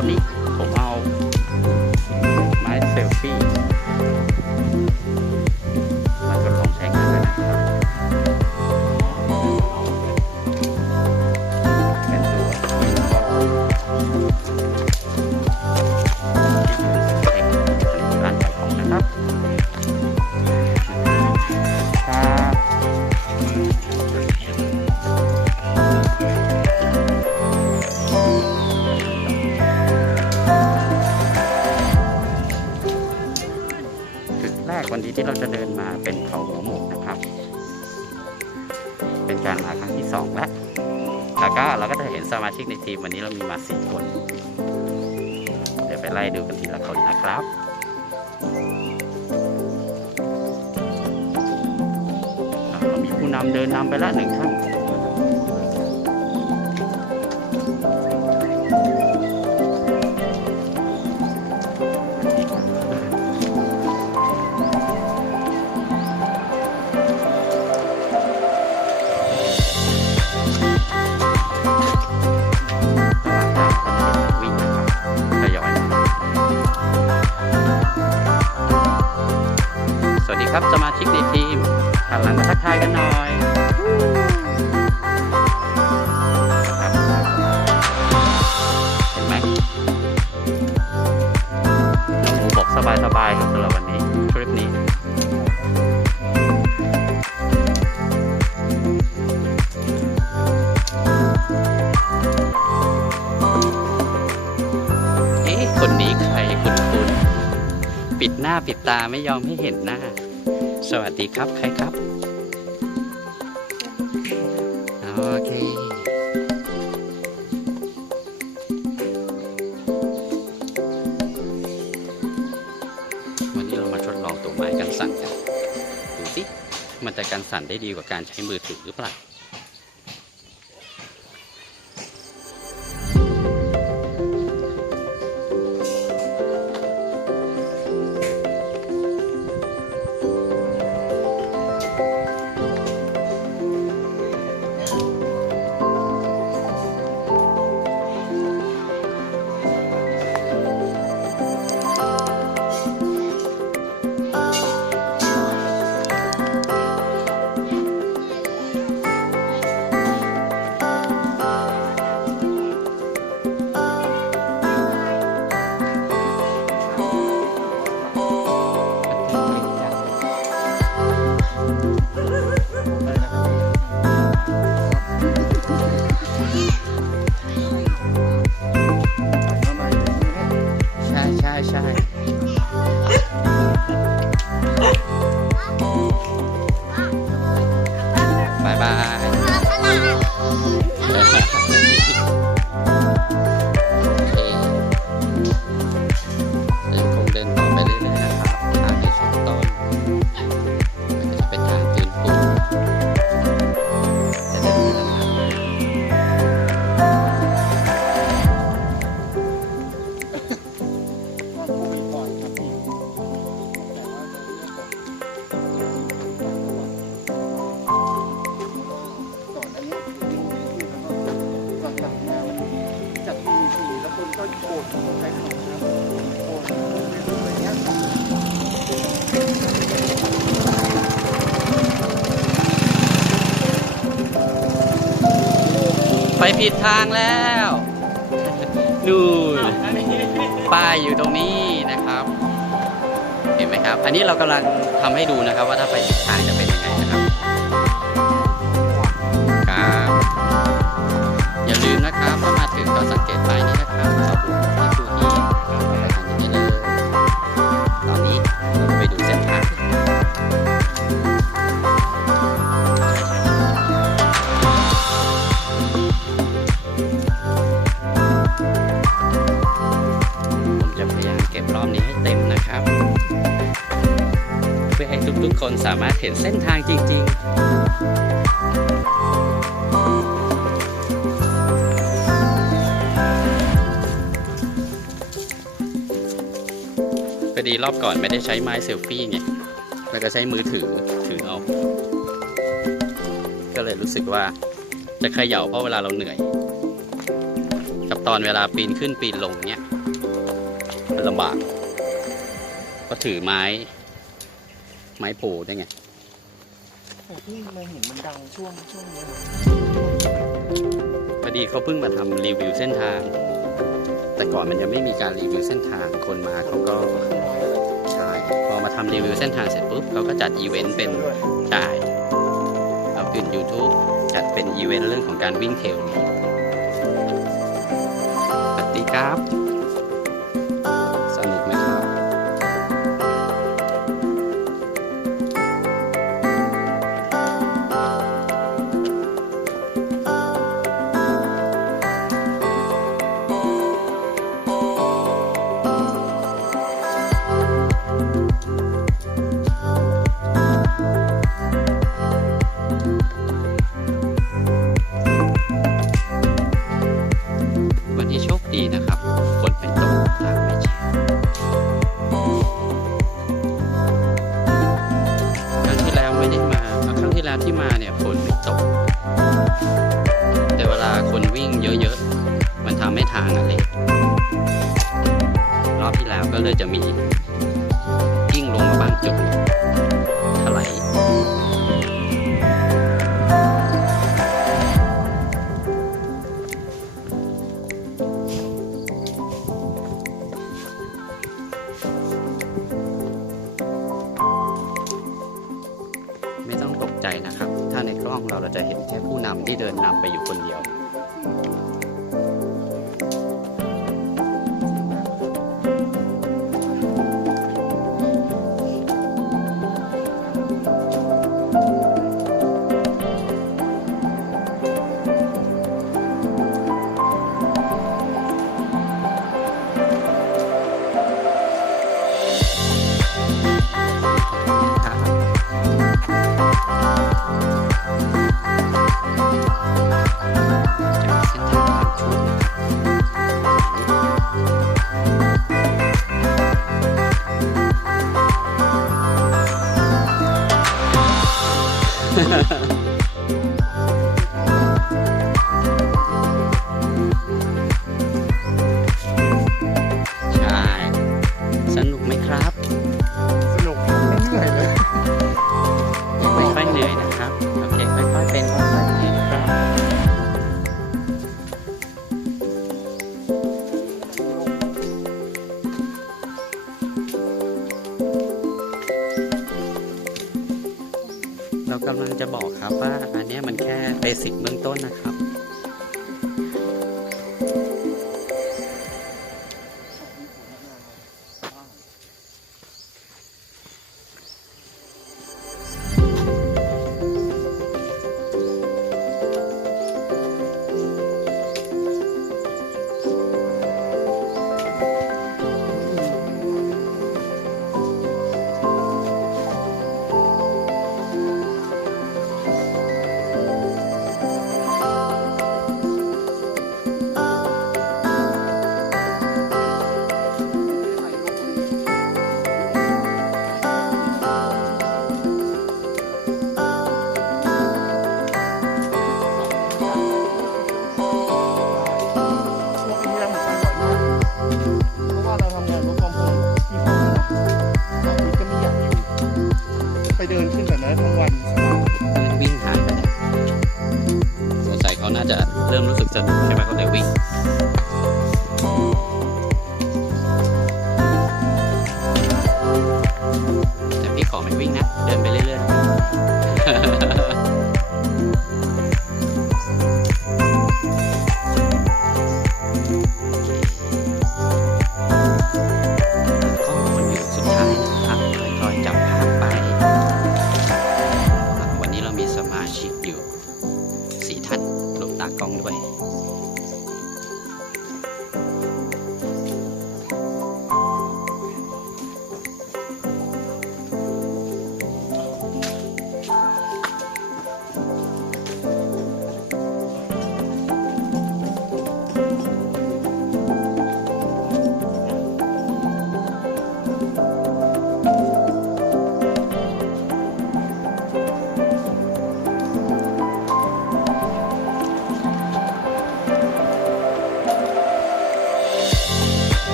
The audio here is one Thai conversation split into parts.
อบนี้ผมเอาไม้เซลฟี่มาทดลองใช้งานกันนะครับเป็นตัวที่อยู่ในร้านขายของนะครับวันนี้ที่เราจะเดินมาเป็นเขาหัวหมกนะครับเป็นการมาครั้งที่2แล้วก็เราก็จะเห็นสมาชิกในทีมวันนี้เรามีมา4 คนเดี๋ยวไปไล่ดูกันทีละคนนะครับเรามีผู้นำเดินนำไปแล้ว1 ท่านครับสมาชิกในทีมหันหลังมาทักทายกันหน่อยเห็นไหมน้องหมูบอกสบายครับสำหรับวันนี้ทริปนี้คนนี้ใครคุณปิดหน้าปิดตาไม่ยอมให้เห็นหน้าสวัสดีครับใครครับโอเควันนี้เรามาทดลองตัวไม้กันสั่นกันดูสิมันจะกันสั่นได้ดีกว่าการใช้มือถือหรือเปล่าใช่บายบายยังคงเดินต่อไปเรื่อยๆนะครับทางที่2 ต้นมันจะเป็นทางตื้นปูจะเดินไปทางเลยไปผิดทางแล้วนู่นป้ายอยู่ตรงนี้นะครับเห็นไหมครับอันนี้เรากำลังทำให้ดูนะครับว่าถ้าไปผิดทางจะเป็นยังไงนะครับครับอย่าลืมนะครับถ้ามาถึงก็สังเกตป้ายนี้นะครับขอบคุณที่ดูที่ไปทางนี้เลยตอนนี้เราไปดูเส้นทางรอบนี้ให้เต็มนะครับเพื่อให้ทุกๆคนสามารถเห็นเส้นทางจริงๆพอดีรอบก่อนไม่ได้ใช้ไม้เซลฟี่ไงแล้วก็ใช้มือถือเอาก็เลยรู้สึกว่าจะเขย่าเพราะเวลาเราเหนื่อย กับตอนเวลาปีนขึ้นปีนลงเนี่ยมันลำบากก็ถือไม้โผล่ได้ไงแต่ที่มาเห็นมันดังช่วงนี้พอดีเขาเพิ่งมาทำรีวิวเส้นทางแต่ก่อนมันยังไม่มีการรีวิวเส้นทางคนมาเขาก็ใช่พอมาทำรีวิวเส้นทางเสร็จปุ๊บเขาก็จัดอีเวนต์เป็นจ่ายเราขึ้น YouTube จัดเป็นอีเวนต์เรื่องของการวิ่งเทรลสวัสดีครับสนุกไหมครับดีนะครับฝนเป็นตกทางไม่แฉะครั้งที่แล้วไม่ได้มาครั้งที่แล้วที่มาเนี่ยฝนไม่ตกแต่เวลาคนวิ่งเยอะๆมันทำให้ทางเละรอบที่แล้วก็เลยจะมีกิ้งลงมาบางจุดถลายใจนะครับถ้าในกล้องเราจะเห็นแค่ผู้นำที่เดินนำไปอยู่คนเดียวใช่สนุกไหมครับสนุกไม่เหนื่อยเลยไม่ค่อยเหนื่อยนะครับโอเคค่อยๆเป็นค่อยๆไปนะครับเรากำลังจะบอกครับว่าอันนี้มันแค่เบสิกเบื้องต้นนะครับไปเดินขึ้นแบบนั้นทั้งวันวิ่งหายไปเนี่ยสงสัยเขาน่าจะเริ่มรู้สึกสนุกใช่ไหมเขาเลยวิ่งแต่พี่ขอไม่วิ่งนะเดินไปเรื่อยๆอยู่4 ท่านรวมตากล้องด้วย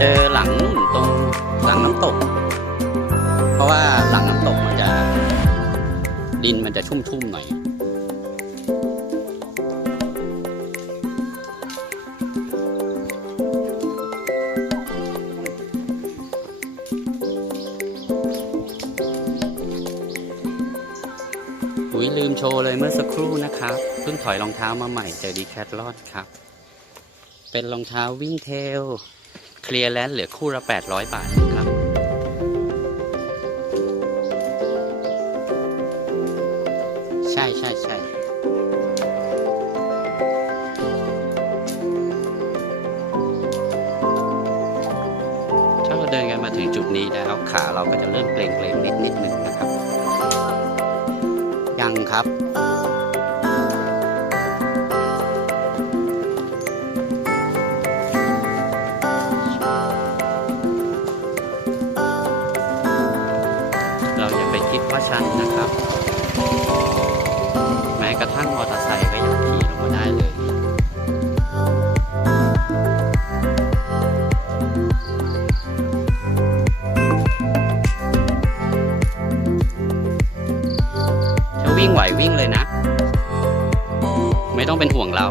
เจอหลังนู่นตรงหลังน้ำตก เพราะว่าหลังน้ำตกมันจะดินมันจะชุ่มๆหน่อยลืมโชว์เลยเมื่อสักครู่นะครับเพิ่งถอยรองเท้ามาใหม่เจอดีแคทลอนครับเป็นรองเท้าวิ่งเทลเคลียร์แลนด์เหลือคู่ละ800 บาทครับใช่ถ้าเราเดินกันมาถึงจุดนี้แล้วขาเราก็จะเริ่มเกร็งๆนิดนึงนะครับยังครับเราอย่าไปคิดว่าชันนะครับแม้กระทั่งมอเตอร์ไซค์ก็ยังขี่ลงมาได้เลยวิ่งไหววิ่งเลยนะไม่ต้องเป็นห่วงเรา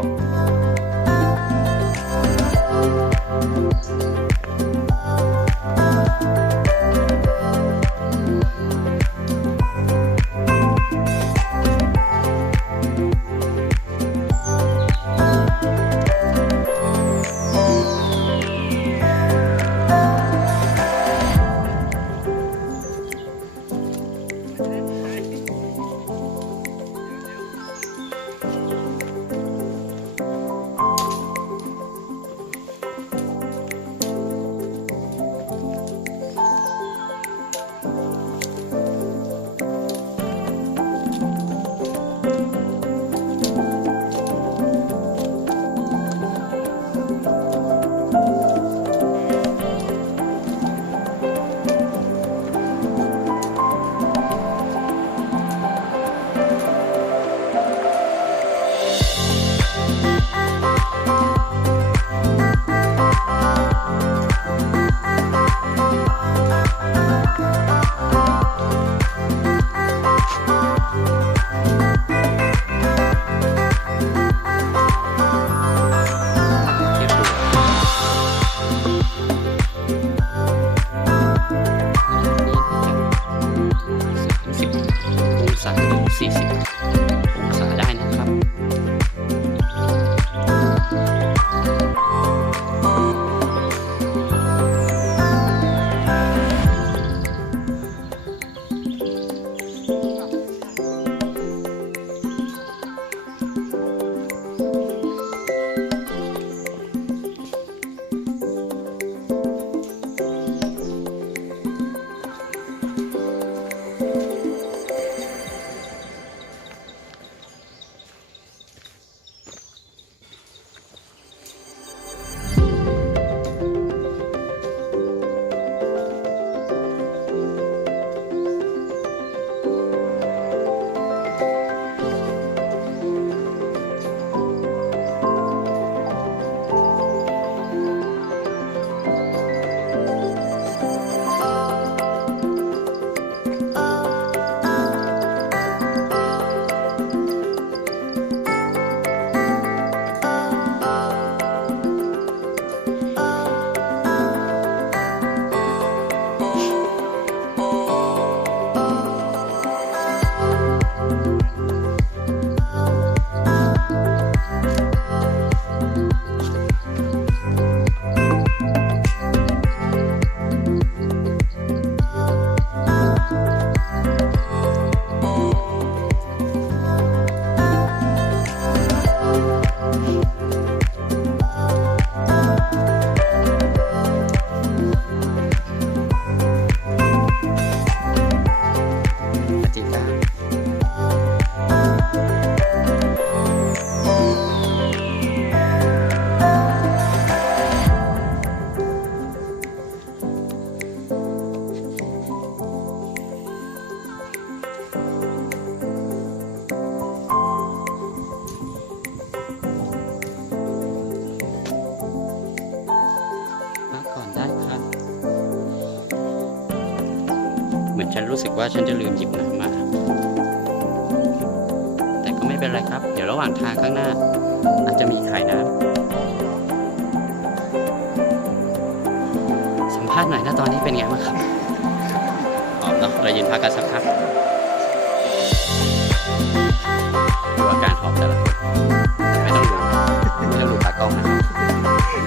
ฉันรู้สึกว่าฉันจะลืมหยิบน้ำมา แต่ก็ไม่เป็นไรครับ เดี๋ยวระหว่างทางข้างหน้าอาจจะมีขายน้ำสัมภาษณ์หน่อยนะตอนนี้เป็นไงบ้างครับหอมเนาะเรายืนพักกันสักพักดูอาการหอมแต่ละคนไม่ต้องดูตากล้องนะครับ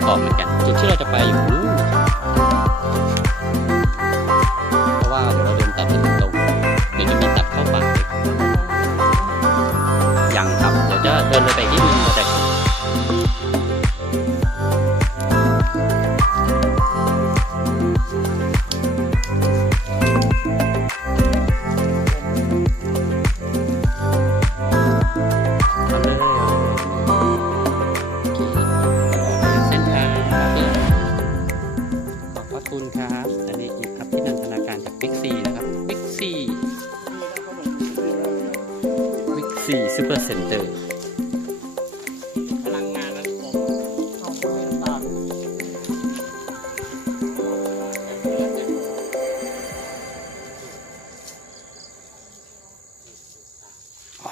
หอมเหมือนกันจุดที่เราจะไปอยู่นู้นเพราะว่าเดี๋ยวเราเดินตัดไปตรงเดี๋ยวจะมีตัดเข้าป่ายังครับเดี๋ยวจะเดินเลยไปที่นึงเราจะครับอันนี้ครับที่นันทนาการจากบิ๊กซีนะครับบิ๊กซีซูเปอร์เซ็นเตอร์พลังงานนั้นผม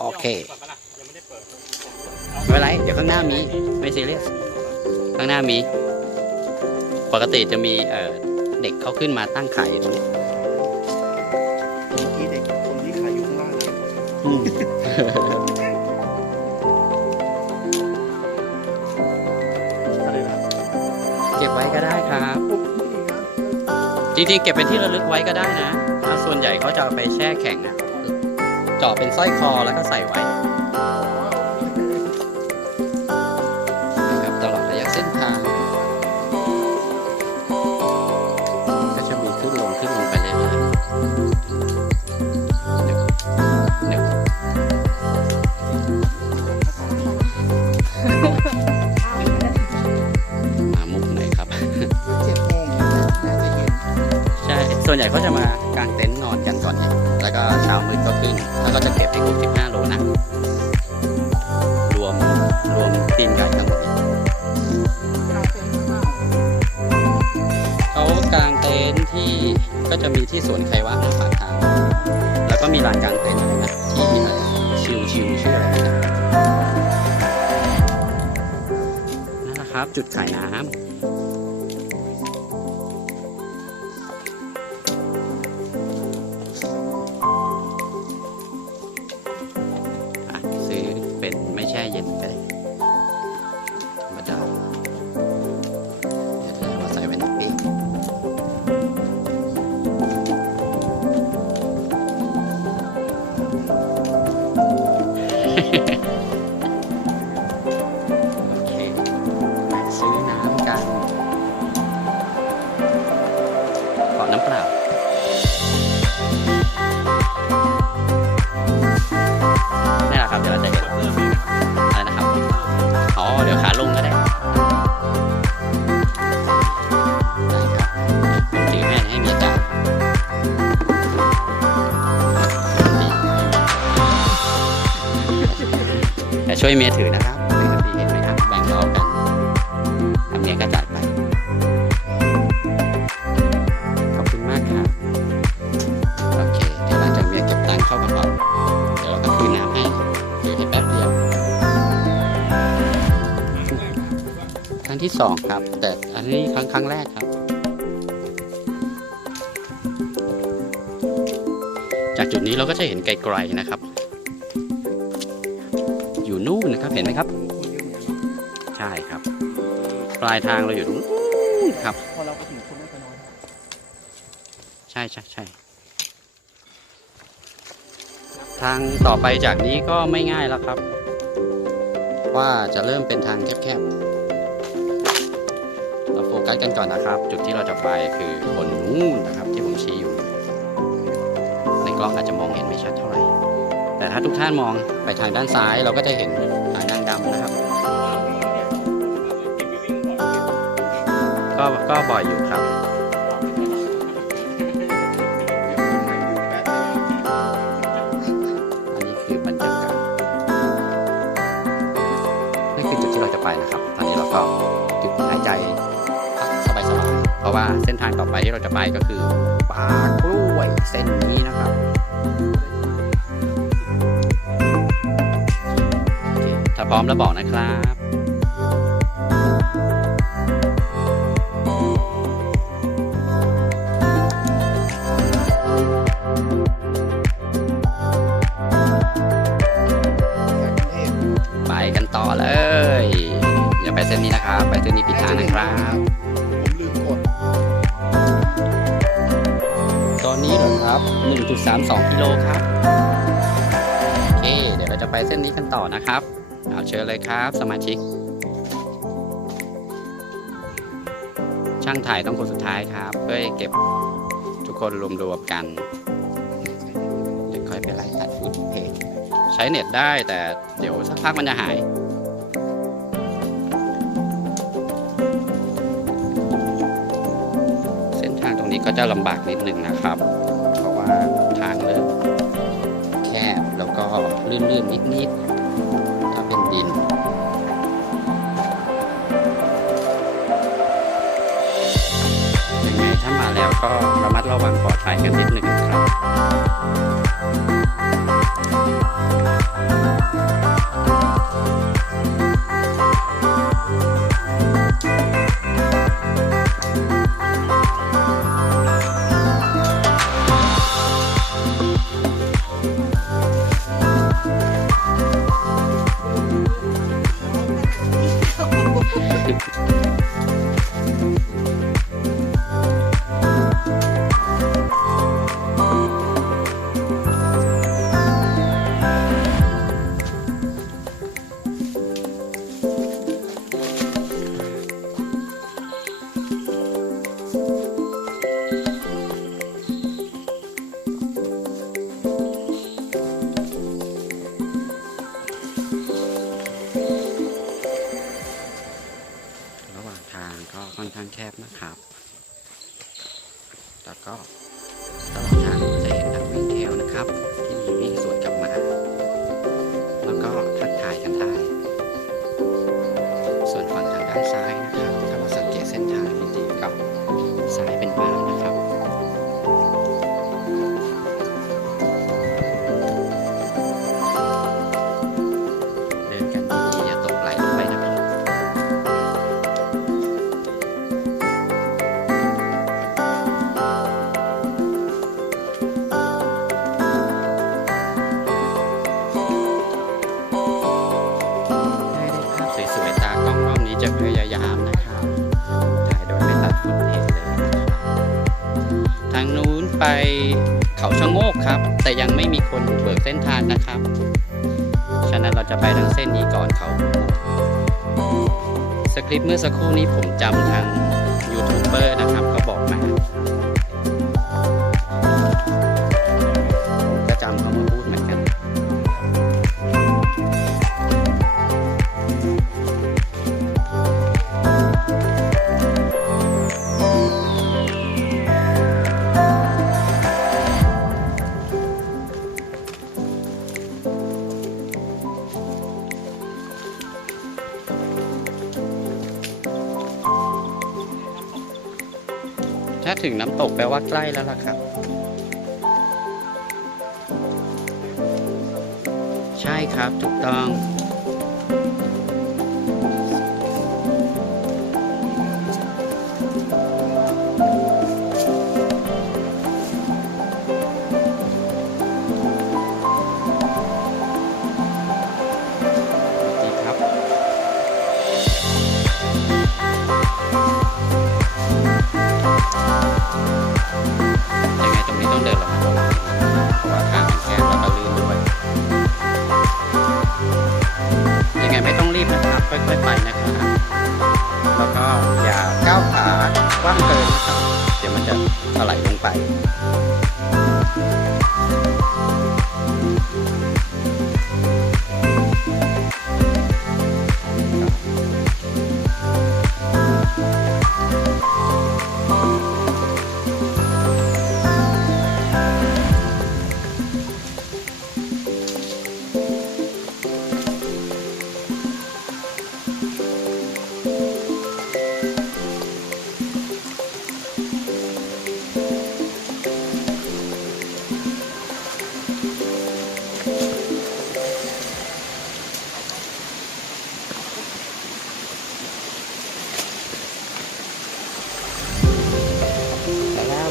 โอเคไม่เป็นไรเดี๋ยวข้างหน้ามีไม่ซีเรียสข้างหน้ามีปกติจะมีเด็กเขาขึ้นมาตั้งขายตรงนี้ที่เด็กคนที่ขายอยู่ข้างล่างเก็บไว้ก็ได้ครับจริงๆเก็บเป็นที่ระลึกไว้ก็ได้นะส่วนใหญ่เขาจะเอาไปแช่แข็งนะเจาะเป็นสร้อยคอแล้วก็ใส่ไว้นะครับตลอดระยะเส้นทางขึ้นลงไปเรื่อยๆมามุกไหนครับใช่ส่วนใหญ่เขาจะมากางเต็นท์นอนกันก่อนเนี่ยแล้วก็เช้ามืดก็ขึ้นแล้วก็จะเก็บให้ครบ15 โลนะรวมปีนกันทั้งหมดเขากางเต็นท์ที่ก็จะมีที่สวนไคว่างปากทางแล้วก็มีลานกางเต็นท์อะไรนะที่ชิวชื่ออะไรนะนั่นแหละครับจุดขายน้ำซื้อเป็นไม่แช่เย็นไปธรรมดาเดี๋ยวเราใส่ไว้ในปีกโอเคไปซื้อน้ำกันขอน้ำเปล่านี่แหละครับเดี๋ยวเราจะเห็นอะไรนะครับอ๋อเดี๋ยวขาลงก็ได้ครับผมถือแม่ให้เมียจ่ายแต่ช่วยเมียถือนะครับเห็นไหมครับแบ่งเอากันทำเมียก็จัดไปขอบคุณมากครับโอเคเดี๋ยวหลังจากเมียเก็บตังค์เข้ากระเป๋าเดี๋ยวเราก็คืนน้ำให้ถือให้แป๊บเดียวครั้งที่2ครับแต่อันนี้ครั้งแรกครับจากจุดนี้เราก็จะเห็นไกลๆนะครับอยู่นู่นนะครับเห็นไหมครับใช่ครับปลายทางเราอยู่ตรงนู้นครับพอเราไปถึงคนน่าจะน้อยใช่ทางต่อไปจากนี้ก็ไม่ง่ายแล้วครับว่าจะเริ่มเป็นทางแคบๆเราโฟกัสกันก่อนนะครับจุดที่เราจะไปคือบนนู้นนะครับที่ผมชี้อยู่ในกล้องอาจจะมองเห็นไม่ชัดเท่าไหร่แต่ถ้าทุกท่านมองไปทางด้านซ้ายเราก็จะเห็นหางนางดำนะครับก็บ่อยอยู่ครับอันนี้คือบรรยากาศนั่นคือจุดที่เราจะไปนะครับตอนนี้เราก็หยุดหายใจสบายๆเพราะว่า ว่าเส้นทางต่อไปที่เราจะไปก็คือป่ากล้วยเส้นนี้นะครับโอเคถ้าพร้อมแล้วบอกนะครับไปกันต่อเลยอย่าไปเส้นนี้นะครับไปเส้นนี้ผิดทางนะครับ ผมลืมกด ตอนนี้เหรอครับ 1.32 กิโลครับโอเคเดี๋ยวเราจะไปเส้นนี้กันต่อนะครับเอาเชิญเลยครับสมาชิกช่างถ่ายต้องคนสุดท้ายครับเพื่อเก็บทุกคนรวมๆกันเดี๋ยวค่อยไปไล่ตัดฟุตเพจใช้เน็ตได้แต่เดี๋ยวสักพักมันจะหายเส้นทางตรงนี้ก็จะลำบากนิดนึงนะครับเพราะว่าทางเริ่มแคบแล้วก็ลื่นๆนิดๆถ้าเป็นดินยังไงถ้ามาแล้วก็ระมัดระวังปลอดภัยกันนิดนึงครับก็ค่อนข้างแคบนะครับแล้วก็ตลอดทางจะเห็นนักวิ่งเทรลนะครับที่มีวิ่งสวนกลับมาแล้วก็ทักทายกันได้ส่วนฝั่งทางด้านซ้ายนะครับถ้าเราสังเกตเส้นทางดีๆก็ซ้ายเป็นป่านะครับเดินกันดีๆอย่าตกไหลลงไปนะครับจะพยายามนะครับถ่ายโดยไม่ตัดฟุตเทจเลยทางนู้นไปเขาชะโงกครับแต่ยังไม่มีคนเบิกเส้นทางนะครับฉะนั้นเราจะไปทางเส้นนี้ก่อนเขาสคริปต์เมื่อสักครู่นี้ผมจำทางยูทูบเบอร์นะครับเขาบอกมาผมก็จำเขามาพูดเหมือนกันถ้าถึงน้ำตกแปลว่าใกล้แล้วล่ะครับใช่ครับถูกต้องดีครับยังไงตรงนี้ต้องเดินระมัดระวังเพราะว่าทางมันแคบแล้วก็ลื่นด้วยยังไงไม่ต้องรีบนะครับค่อยๆไปนะครับแล้วก็อย่าก้าวขากว้างเกินนะครับเดี๋ยวมันจะถลายลงไป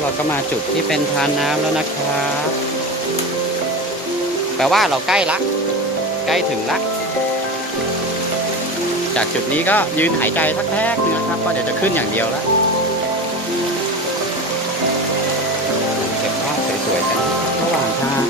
เราก็มาจุดที่เป็นทานน้ำแล้วนะครับแปลว่าเราใกล้ละใกล้ถึงละจากจุดนี้ก็ยืนหายใจสักแป๊บนึงนะครับก็เดี๋ยวจะขึ้นอย่างเดียวละเก็บภาพสวยๆกันระหว่างทาง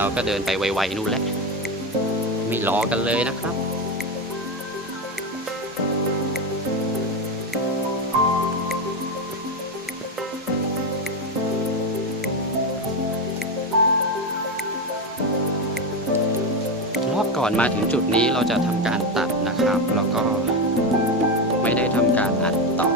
เราก็เดินไปไวๆนู่นแหละไม่รอกันเลยนะครับรอบก่อนมาถึงจุดนี้เราจะทำการตัดนะครับแล้วก็ไม่ได้ทำการอัดต่อ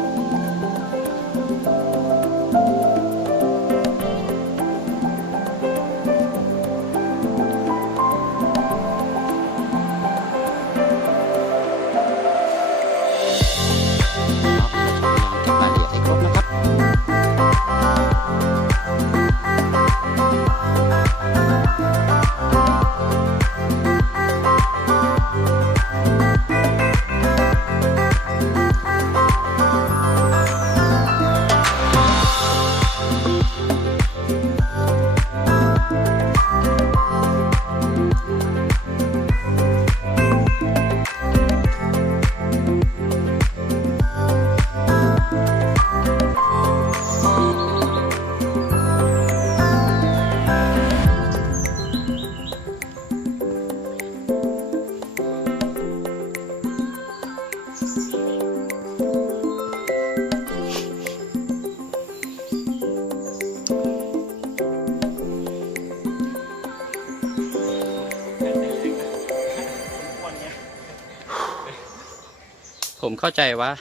ผมเข้าใจว่า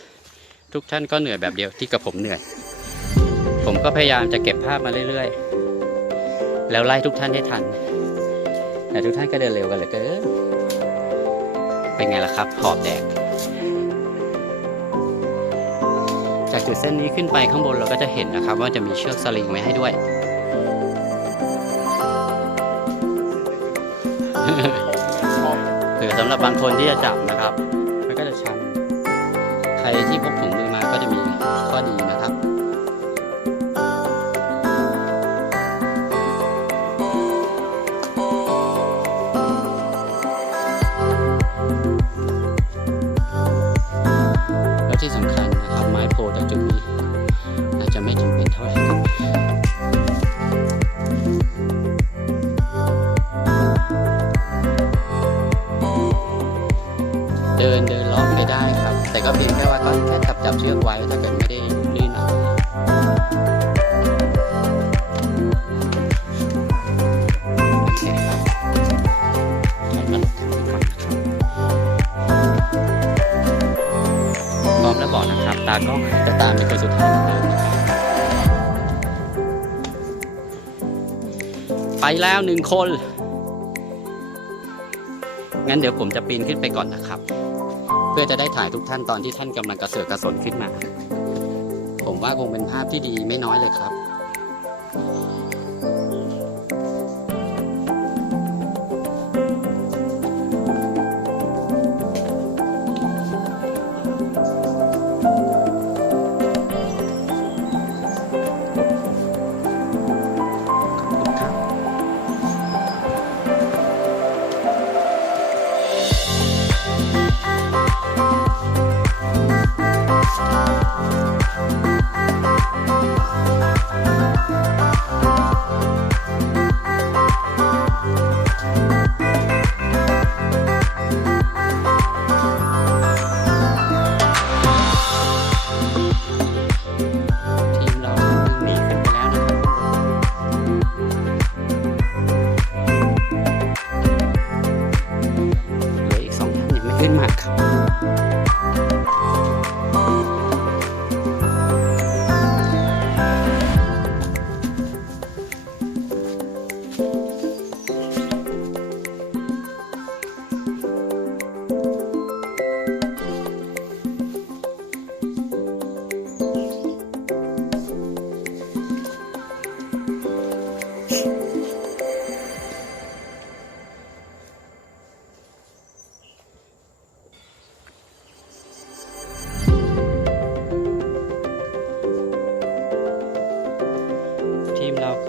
ทุกท่านก็เหนื่อยแบบเดียวที่กับผมเหนื่อย ผมก็พยายามจะเก็บภาพมาเรื่อยๆแล้วไล่ทุกท่านให้ทันแต่ทุกท่านก็เดินเร็วกันเหลือเกินเป็นไงล่ะครับหอบแดดจากจุดเส้นนี้ขึ้นไปข้างบนเราก็จะเห็นนะครับว่าจะมีเชือกสลิงไว้ให้ด้วย เผื่อสำหรับบางคนที่จะจับนะครับมันก็จะชันใครที่พกถุงมือมาก็จะมีข้อดีนะครับแล้วที่สำคัญนะครับไม้โพจากจุดนี้อาจจะไม่จำเป็นเท่าไหร่ครับเดินเลาะไปได้ครับแต่ก็เพียงแค่ว่าตอนแค่จับเชือกไว้ถ้าเกิดไม่ได้ลื่นอะไรโอเคครับแล้วก็ทำไปก่อนนะครับพร้อมแล้วบอกนะครับตากล้องจะตามเป็นคนสุดท้ายเหมือนเดิมนะครับไปแล้ว1 คนงั้นเดี๋ยวผมจะปีนขึ้นไปก่อนนะครับเพื่อจะได้ถ่ายทุกท่านตอนที่ท่านกำลังกระเสือกกระสนขึ้นมาผมว่าคงเป็นภาพที่ดีไม่น้อยเลยครับ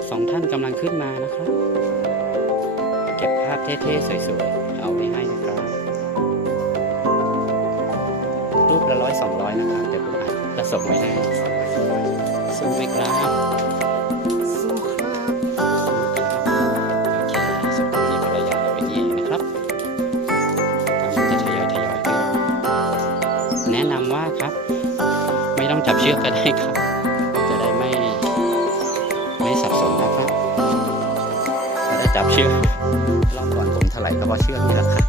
2 ท่านกำลังขึ้นมานะครับเก็บภาพเท่ๆสวยๆเอาไปให้นะครับรูปละ100-200นะครับเดี๋ยวผมจะส่งไว้ให้สู้ไหมครับ สู้ครับ โอเคสักครู่นี้ภรรยาเราไปที่นะครับกำลังจะทยอยขึ้นแนะนำว่าครับไม่ต้องจับเชือกก็ได้ครับจะได้ไม่สับสนนะครับถ้าจับเชือกรอบก่อนผมถลายก็เพราะเชือกนี่แหละครับ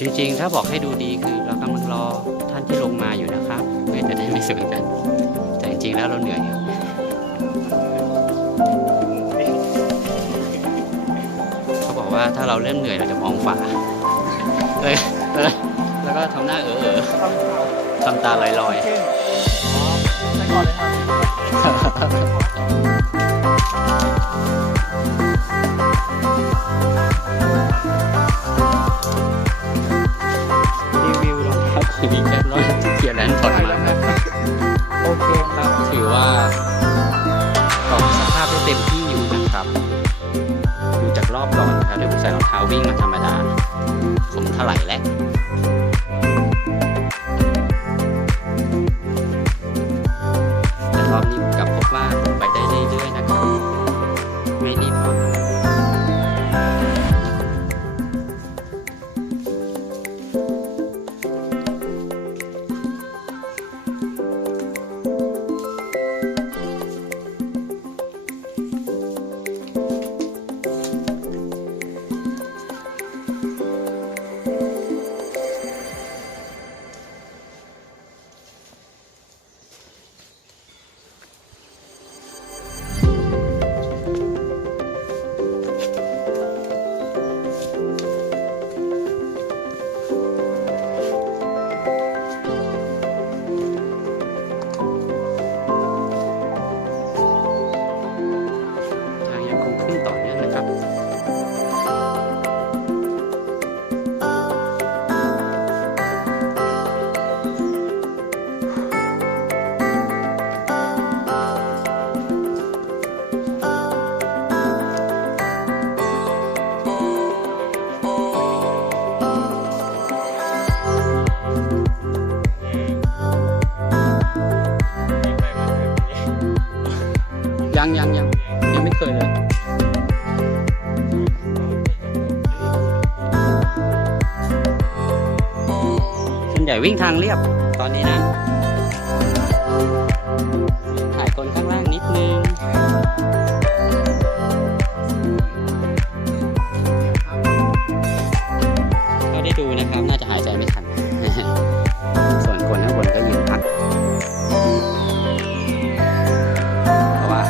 จริงๆถ้าบอกให้ดูดีคือเรากำลังรอท่านที่ลงมาอยู่นะครับเพื่อจะได้ไม่สวนกันแต่จริงๆแล้วเราเหนื่อยเขาบอกว่าถ้าเราเริ่มเหนื่อยเราจะมองฝ่าเลยแล้วก็ทำหน้าทำตาลอยๆไปก่อนเลยครับ มีแค่ร้อยเกียร์แลนด์ถอยมานะโอเคครับถือว่าตอบสภาพได้เต็มที่อยู่นะครับดูจากรอบก่อนครับเดี๋ยวผมใส่รองเท้าวิ่งมาธรรมดาผมถลายแล้วแต่รอบนี้กลับพบว่าผมไปได้เรื่อยๆนะครับไม่รีบร้อน ยังไม่เคยเลยส่วนใหญ่วิ่งทางเรียบตอนนี้นะถ่ายคนข้างล่างนิดนึงก็ได้ดูนะครับน่าจะหายใจไม่ทัน ส่วนคนข้างบนก็ยืนพักเพราะว่า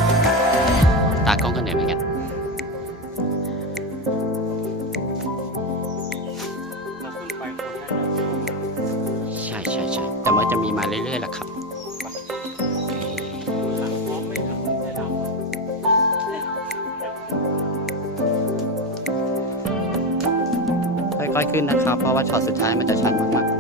ตากล้องก็เหนื่อยเหมือนกันใช่แต่มันจะมีมาเรื่อยๆแหละครับค่อยๆขึ้นนะครับเพราะว่าช็อตสุดท้ายมันจะชันมากๆ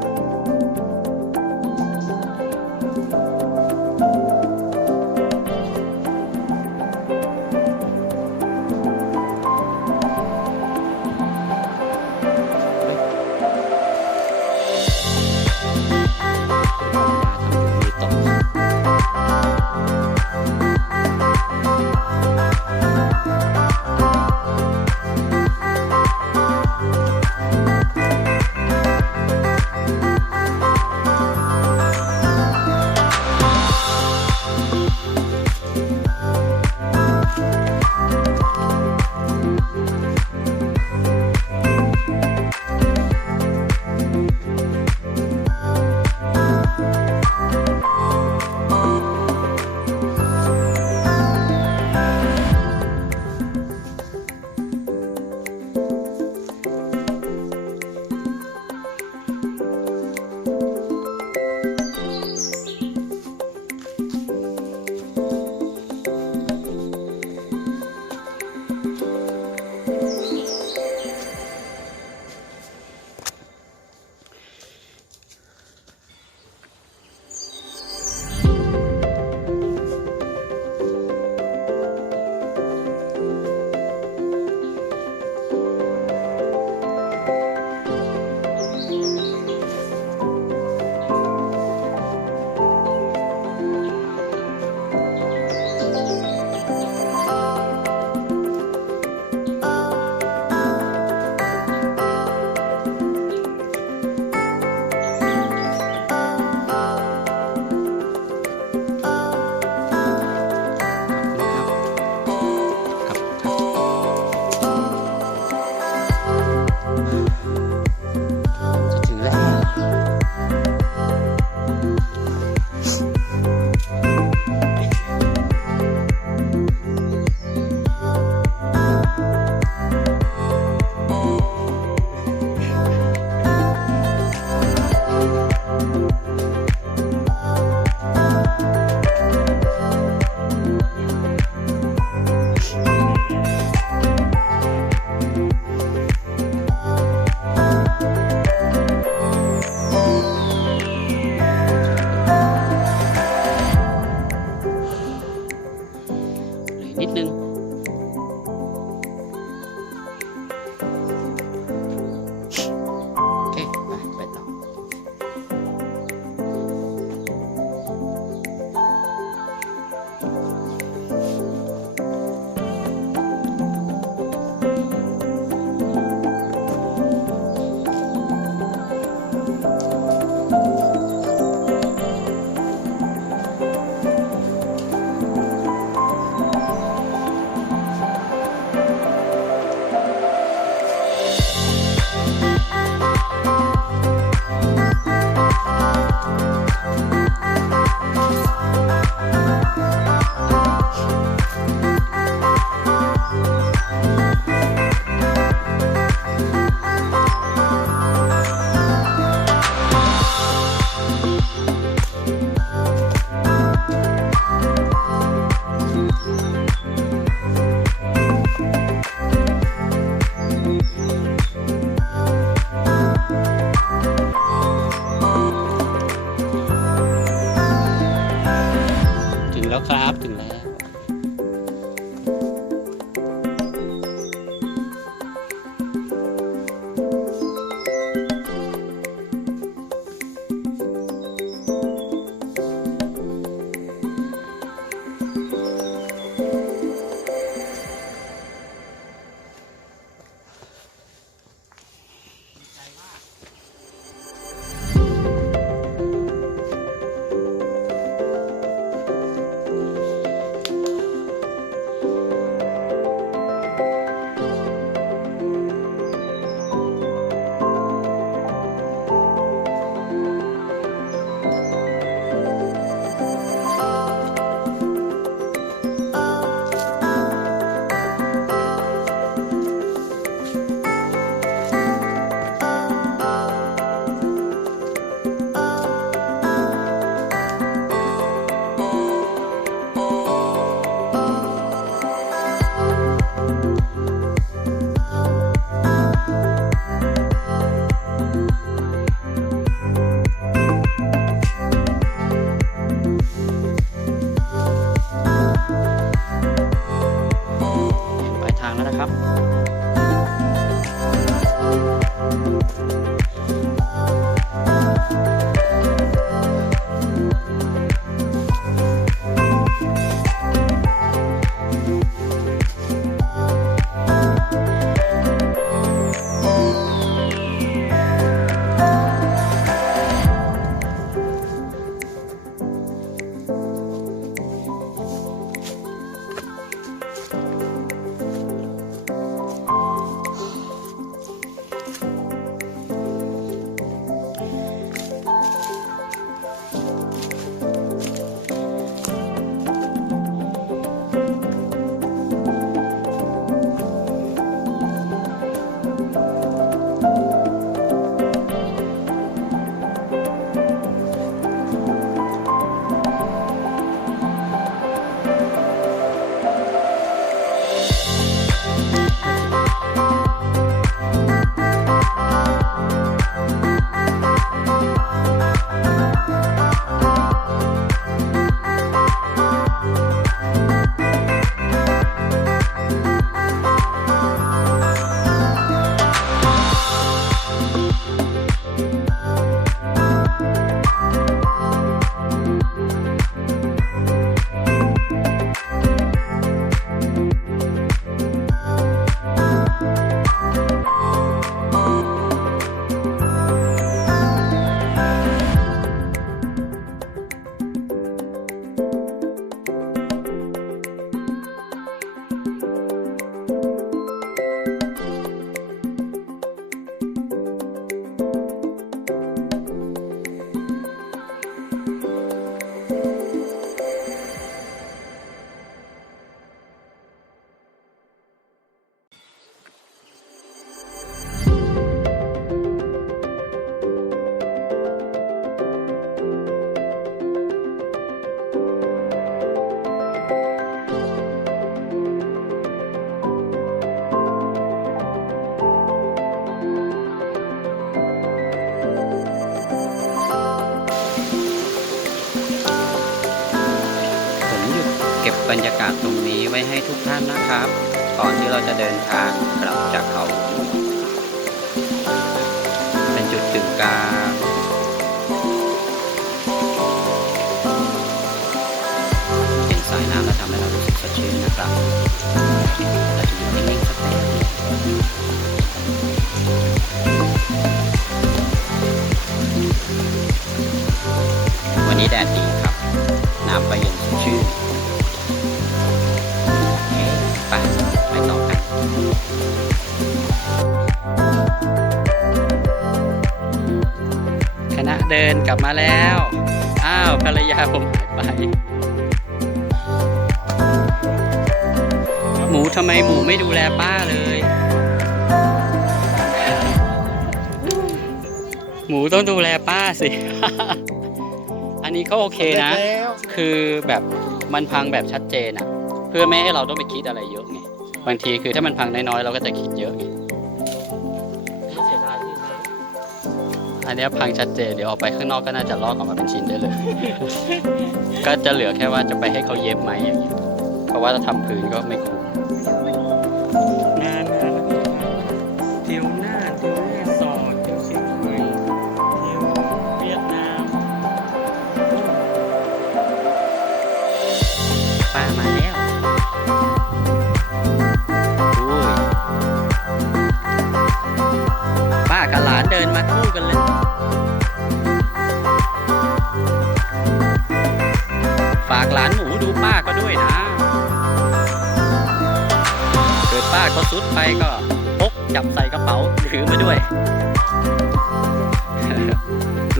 ครับถึงแล้วเก็บบรรยากาศตรงนี้ไว้ให้ทุกท่านนะครับก่อนที่เราจะเดินทางกลับจากเขาเป็นจุดกึ่งกลางเห็นสายน้ำแล้วทำให้เรารู้สึกสดชื่นนะครับเราจะอยู่นิ่งๆสักแป๊บวันนี้แดดดีครับน้ำก็เย็นสดชื่นไปต่อกันคณะเดินกลับมาแล้วอ้าวภรรยาผมหายไปหมูทำไมหมูไม่ดูแลป้าเลยหมูต้องดูแลป้าสิ อันนี้ก็โอเคนะคือแบบมันพังแบบชัดเจนอะเพื่อไม่ให้เราต้องไปคิดอะไรเยอะไงบางทีคือถ้ามันพังน้อยๆเราก็จะคิดเยอะไง ไม่เสียดายที่ไหม อันเนี้ยพังชัดเจนเดี๋ยวออกไปข้างนอกก็น่าจะลอกออกมาเป็นชิ้นได้เลย ก็จะเหลือแค่ว่าจะไปให้เขาเย็บไหมอย่างนี้เพราะว่าถ้าทำพื้นก็ไม่คุ้ม งานเที่ยวน่านเที่ยวแม่สอดเที่ยวเชียงใหม่เที่ยวเวียดนาม ป้ามาแล้วอุ้ยป้ากับหลานเดินมาคู่กันเลย ฝากหลานหมูดูป้าก็ด้วยนะ เกิดป้าเขาซุดไปก็พกจับใส่กระเป๋าถือมาด้วย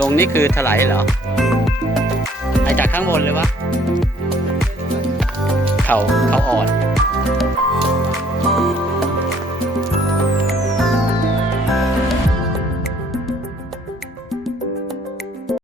ลงนี่คือถลายเหรอไอจากข้างบนเลยวะเขาอ่อน